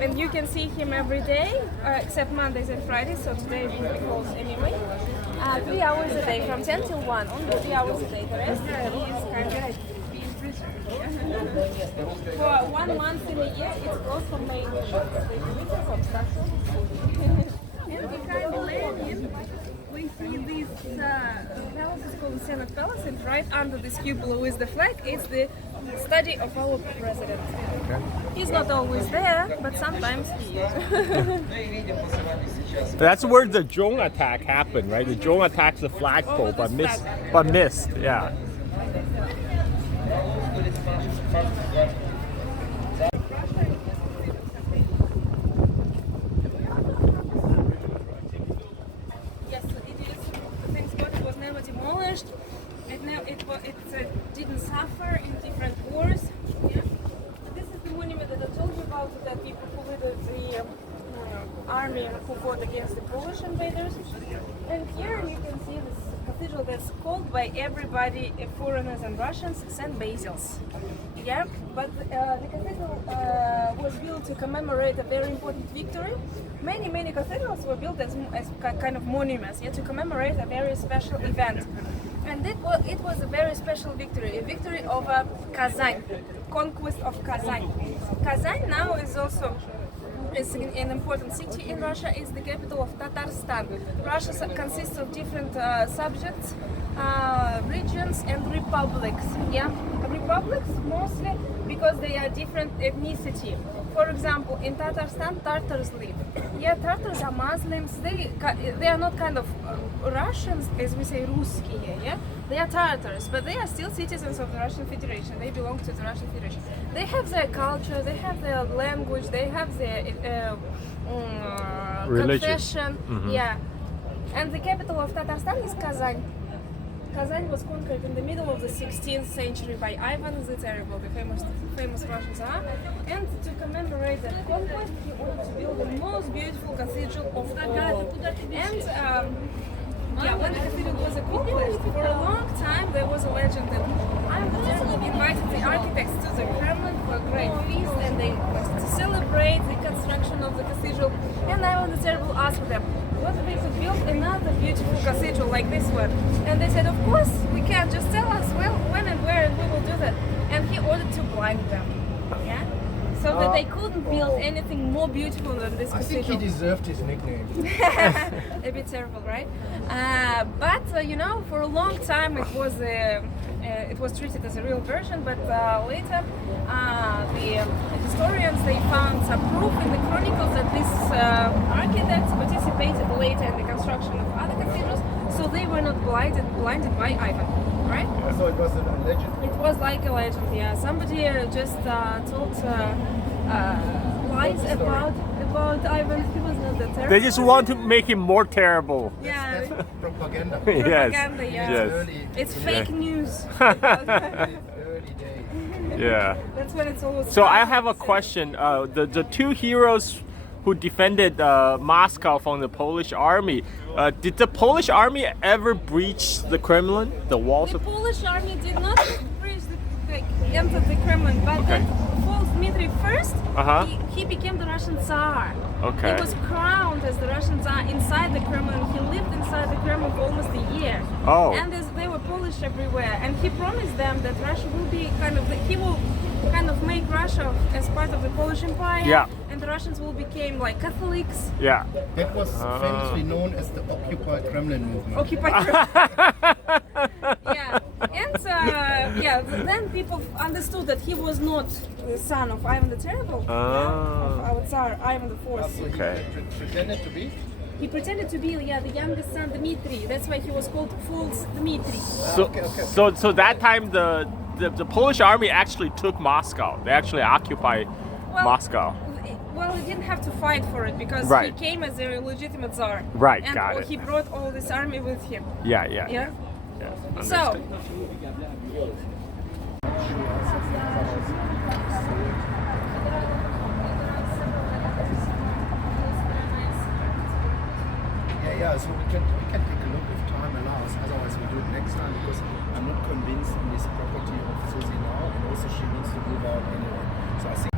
And you can see him every day, except Mondays and Fridays, so today he calls anyway. 3 hours a day, from 10 till 1, only 3 hours a day. The rest he is kind of being prisoner. For 1 month in a year, it's closed for main meters of structure. And behind Lenin, we see this palace is called the Senate Palace, and right under this cupola with the flag is the study of our president. Okay. He's not always there, but sometimes he is. That's where the drone attack happened, right? The drone attacks the flagpole, but missed. Yeah. Yes, it is. Thanks God it was never demolished. It didn't suffer in different wars. Yeah. This is the monument that I told you about, that people who led the army who fought against the Polish invaders. And here you can see this cathedral that's called by everybody, foreigners and Russians, St Basil's. Yeah, but the cathedral was built to commemorate a very important victory. Many cathedrals were built as kind of monuments, yeah, to commemorate a very special event. And it was a very special victory, a victory over Kazan, conquest of Kazan. Kazan now is also an important city in Russia. Is the capital of Tatarstan. Russia consists of different subjects, regions and republics. Yeah, republics mostly because they are different ethnicity. For example, in Tatarstan, Tatars live. Yeah, Tatars are Muslims. They are not kind of Russians, as we say, Ruskiye. Yeah, they are Tatars, but they are still citizens of the Russian Federation. They belong to the Russian Federation. They have their culture, they have their language, they have their confession. Mm-hmm. Yeah, and the capital of Tatarstan is Kazan. Kazan was conquered in the middle of the 16th century by Ivan the Terrible, the famous Russian Tsar. And to commemorate that conquest, he wanted to build the most beautiful cathedral of all. And yeah, when the cathedral was accomplished, for a long time there was a legend that Ivan the Terrible invited the architects to the Kremlin for a great feast, and they wanted to celebrate the construction of the cathedral. And Ivan the Terrible asked them whether they could build another beautiful cathedral like this one. And they said, of course, we can. Just tell us when and where, and we will do that. And he ordered to blind them. Yeah? So that they couldn't build anything more beautiful than this cathedral. I think he deserved his nickname. A bit terrible, right? But you know, for a long time it was treated as a real version. But later, the historians, they found some proof in the chronicles that these architects participated later in the construction of other cathedrals, so they were not blinded by Ivan, right? So it was a legend. It was like a legend, yeah. Somebody just told lies about Ivan. He was not that terrible. They just want to make him more terrible. Yeah. That's propaganda. Propaganda, yeah. Yes. It's fake news. Early days. Yeah. That's when it's always. So I have a question. The two heroes who defended Moscow from the Polish army. Did the Polish army ever breach the Kremlin, the walls The of? Polish army did not enter the Kremlin, but Okay. then false Dmitry first, Uh-huh. he became the Russian Tsar. Okay. He was crowned as the Russian Tsar inside the Kremlin. He lived inside the Kremlin for almost a year. Oh. And they were Polish everywhere. And he promised them that Russia will be he will kind of make Russia as part of the Polish Empire. Yeah. And the Russians will become like Catholics. Yeah. That was famously known as the Occupy Kremlin movement. Occupy Yeah. And then people understood that he was not the son of Ivan the Terrible, of our Tsar Ivan the Fourth. So Okay. he pretended to be? He pretended to be the youngest son Dmitry. That's why he was called False Dmitry. So that time the Polish army actually took Moscow. They actually occupied Moscow. Well, he didn't have to fight for it because Right. he came as a legitimate Tsar. Right, and got it. he brought all this army with him. Yeah. Yeah. So. Understood. Yeah, so we can take a look if time allows. Otherwise, we do it next time because I'm not convinced in this property of Susie now, and also she needs to move out anyway. So I think.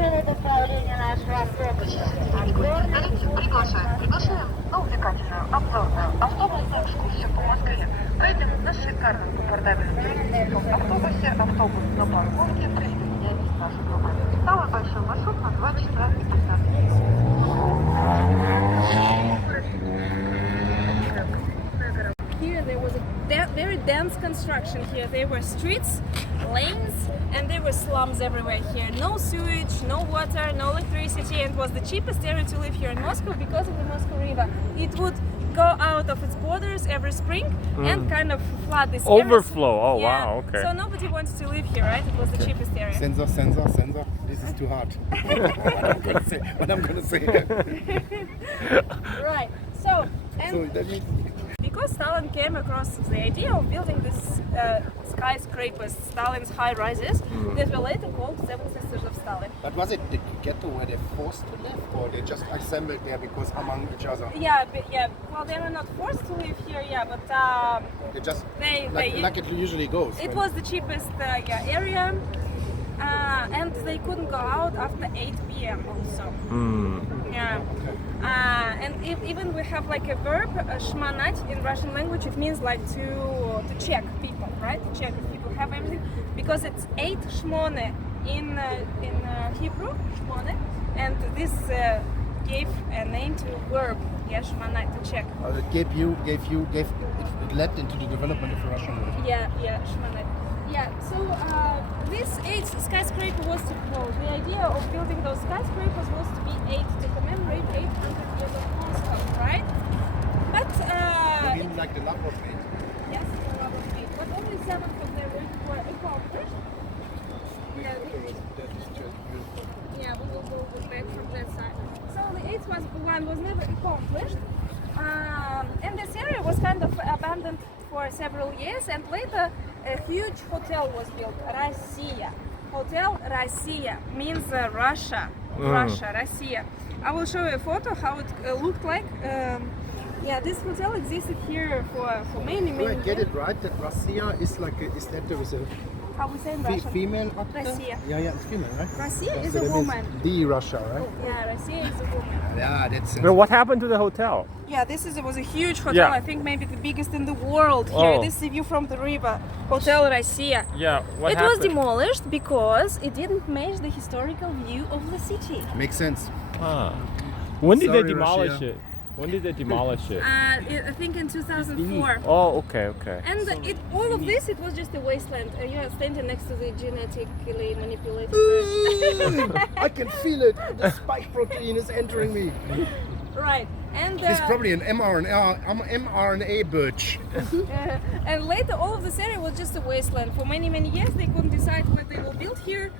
перед отправлением нашего автобуса. Приглашаем на увлекательную, обзорную, автобусную экскурсию по Москве. Поедем на шикарном комфортабельном туристическом автобусе. Автобус на парковке. Присоединяйтесь к нашей группе. Самый большой маршрут на 2 часа и 15 Here there was a very dense construction here. There were streets, lanes, and there were slums everywhere here. No sewage, no water, no electricity, and it was the cheapest area to live here in Moscow because of the Moscow River. It would go out of its borders every spring and kind of flood this area. Overflow. Oh, Yeah. wow. Okay. So nobody wanted to live here, right? It was the cheapest area. Sensor. This is too hard. What I'm gonna say. Right. So, and So that means because Stalin came across the idea of building these skyscrapers, Stalin's high rises, that were later called Seven Sisters of Stalin. But was it the ghetto where they forced to live, or they just assembled there because among each other? Yeah, well, they were not forced to live here, but They just they like it usually goes. it was the cheapest area, and they couldn't go out after 8 p.m. also. Yeah. And even we have like a verb, shmanat, in Russian language. It means like to check people, right? To check if people have everything, because it's 8 shmone in Hebrew, shmone, and this gave a name to verb, yeah, shmanat, to check. It led into the development of Russian life. Yeah, shmanat. Yeah, so this 8 skyscraper was to, well, the idea of building those skyscrapers was to be 8 to commemorate 800 years of Moscow, right? But You mean like the love of it? yes, the love of 8, but only 7 of them were accomplished. Yeah, yeah, we will go back from that side. So the 8th one was never accomplished, and this area was kind of abandoned for several years, and later a huge hotel was built, Россия. Hotel Россия means Russia, Россия. I will show you a photo how it looked like. Yeah, this hotel existed here for many Do I years. get it right that Russia is like is that there is a How we say in Russian? female actor? Россия. Yeah, it's female, right? Россия is So a that means woman. The Russia, right? Yeah, Россия is a woman. Yeah, that's. Well, what happened to the hotel? Yeah, this was a huge hotel. Yeah. I think maybe the biggest in the world. Here, Oh. this is a view from the river. Hotel Россия. Yeah. What It happened? was demolished because it didn't match the historical view of the city. Makes sense. Ah. When did they Sorry, demolish Russia. it? When did they demolish it? I think in 2004. Oh, okay. And all of this, it was just a wasteland. You are standing next to the genetically manipulated. I can feel it. The spike protein is entering me. Right. And It's probably an mRNA birch. and later, all of this area was just a wasteland. For many years, they couldn't decide what they will build here.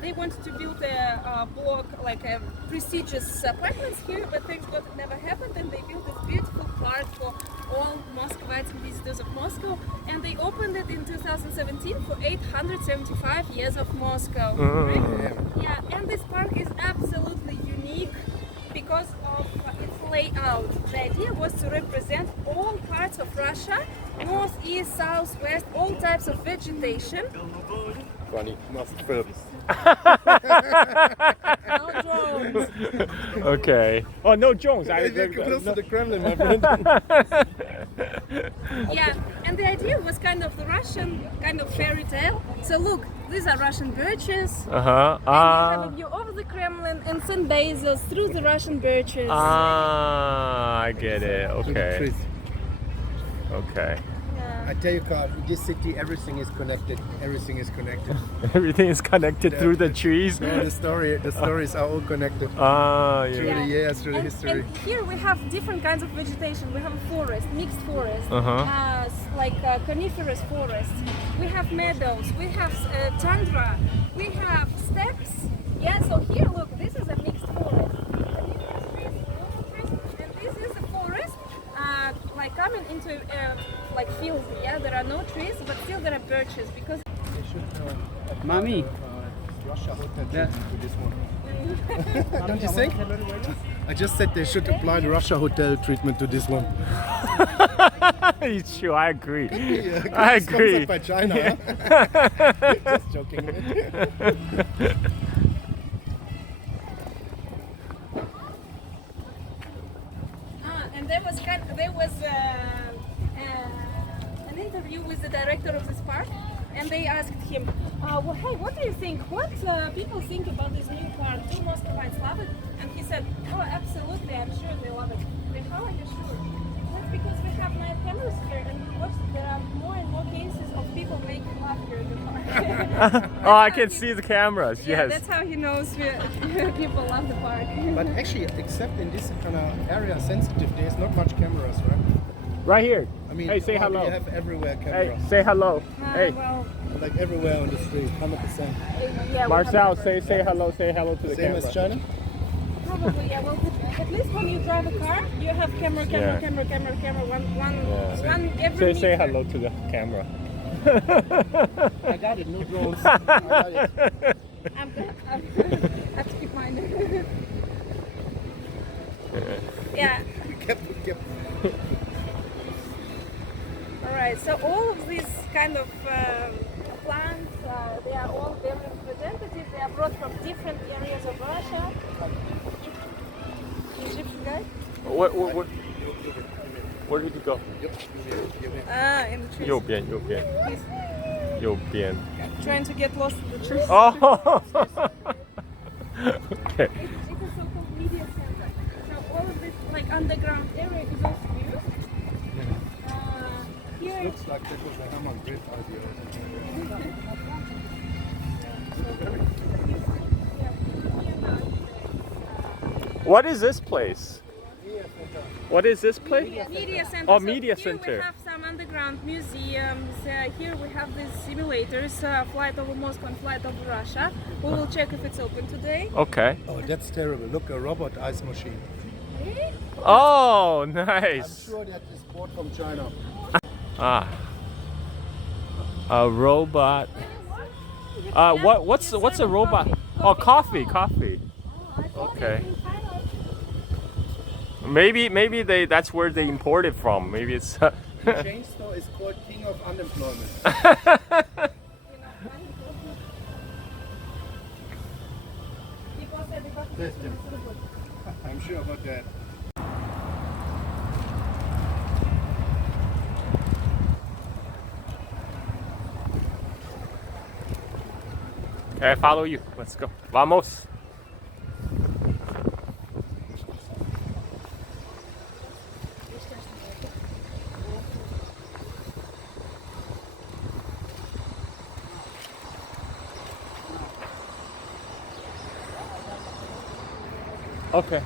They wanted to build a block, like a prestigious apartments here, but thanks God it never happened. And they built this beautiful park for all Muscovites and visitors of Moscow. And they opened it in 2017 for 875 years of Moscow. Right? Yeah, and this park is absolutely unique because of its layout. The idea was to represent all parts of Russia, north, east, south, west, all types of vegetation. Funny, must film. No drones. Okay. Oh, no Jones. You're close to the Kremlin, my friend. Yeah, and the idea was kind of the Russian kind of fairy tale. So look, these are Russian birches. Uh-huh. And you have a view over the Kremlin and St Basil through the Russian birches. I get it. Okay. Yeah. I tell you, Carl, in this city, everything is connected. Everything is connected. Everything is connected through the trees. No, the stories are all connected. Yeah. Through the years, through the history. And here we have different kinds of vegetation. We have a forest, mixed forest, like coniferous forest. We have meadows. We have tundra. We have steppes. Yeah. So here, look, this is a mixed forest. Coniferous trees, normal trees, and this is a forest, like coming into like fields. Yeah, there are no trees, but still there are birches because. Mommy. Russia hotel to this one. Don't you think? I just said they should apply the Russia hotel treatment to this one. It's true. I agree. Yeah, I it's agree. sponsored by China. Huh? Just joking. and they asked him, well, hey, what do you think? What people think about this new park? Do Moscovites love it? And he said, oh, absolutely, I'm sure they love it. But how are you sure? That's because we have night cameras here, and we watch there are more and more cases of people making love here in the park. Oh, I can see the cameras. Yeah, Yes. that's how he knows people love the park. But actually, except in this kind of area sensitive, there's not much cameras, right? Right here. I mean, hey, say well, hello. You have everywhere Hey, cameras. say hello. Hey, Well, Like everywhere on the street, 100%. yeah, we Marcel, have say hello. Say hello to the Same camera. as China? Probably, yeah. Well, at least when you drive a car, you have camera, Yeah. one every Say meter. hello to the camera. I got it, no drones. I got it. I'm I have to keep mine. Yeah. Kept. All right. So all of these kind of plants, they are all very representative. They are brought from different areas of Russia. Egyptian guy? Where did he go? In the trees. 右边，右边， He's 右边。 trying to get lost in the trees. Oh. Okay. It's a so-called media center. So all of this like underground area is also used. Here Looks like that was a hammer grid idea. What is this place? What is this place? media center. Oh, So media here center. we have some underground museums. Here we have these simulators, flight over Moscow and flight over Russia. We will check if it's open today. Okay. Oh, that's terrible. Look, a robot ice machine. Oh, I'm nice. sure that is bought from China. Ah. A robot. What's a robot? Oh, coffee. Okay. Maybe that's where they import it from. Maybe it's. The chain store is called King of Unemployment. I'm sure about that. Okay, I follow you. Let's go. Vamos. Okay.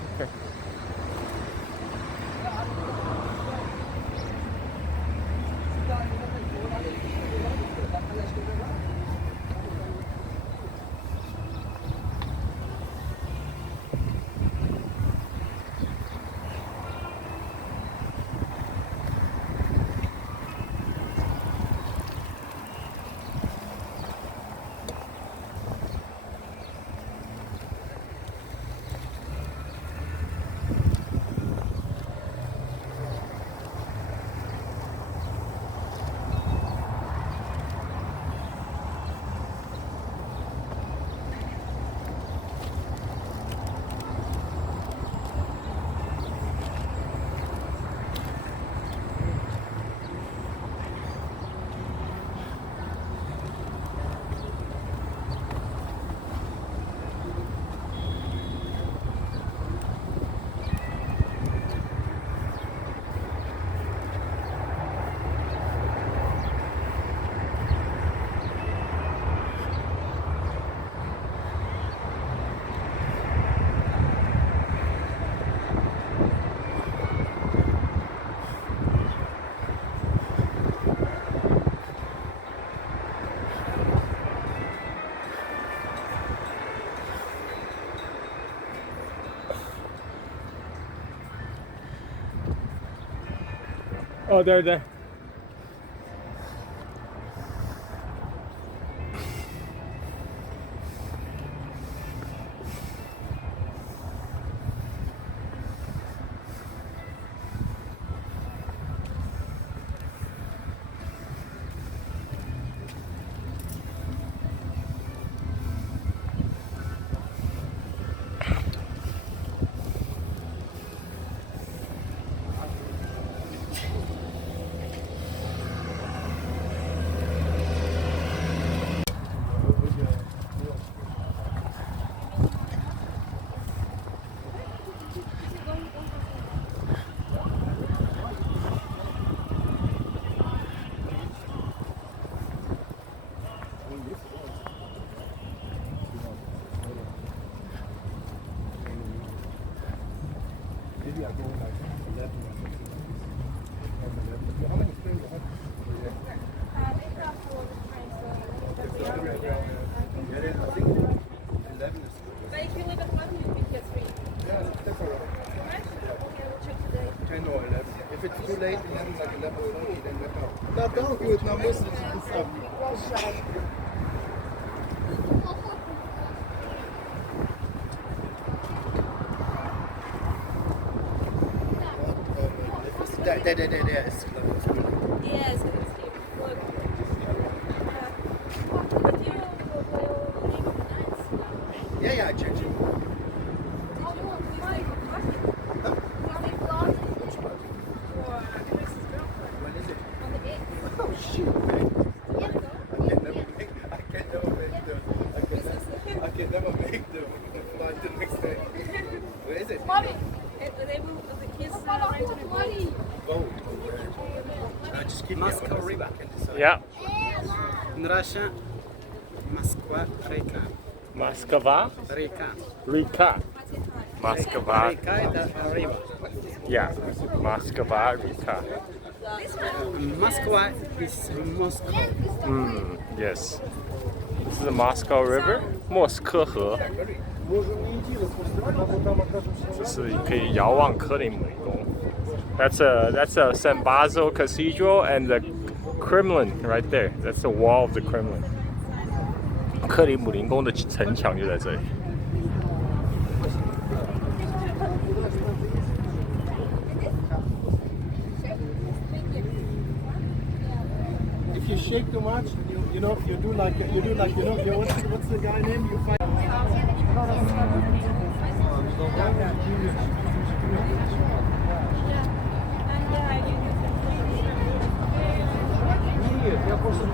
Oh, there. too late, we had like 11:30, then we're out. Да, толкают на мысли, что ты сам. There ist Yes, it is here. Look. But you will leave nights. Yeah, I checked it. When is it? Oh shit, man. I can never make the flight the next day. Where is it? The kids arrange it. Oh, just give me Moscow a River. Yeah. In Russia, Moskva река. Moskva? Река. Rika. Moskva. Река это river. Yeah. Moskva Rika. Moskva is Moscow. Yes. This is the Moscow River. 莫斯科河。这是可以遥望克里姆林宫。That's a St Basil Cathedral and the Kremlin right there. That's the wall of the Kremlin. 克里姆林宫的城墙就在这里。If you shake too much, you know, you do like what's the guy name? You find. Я просто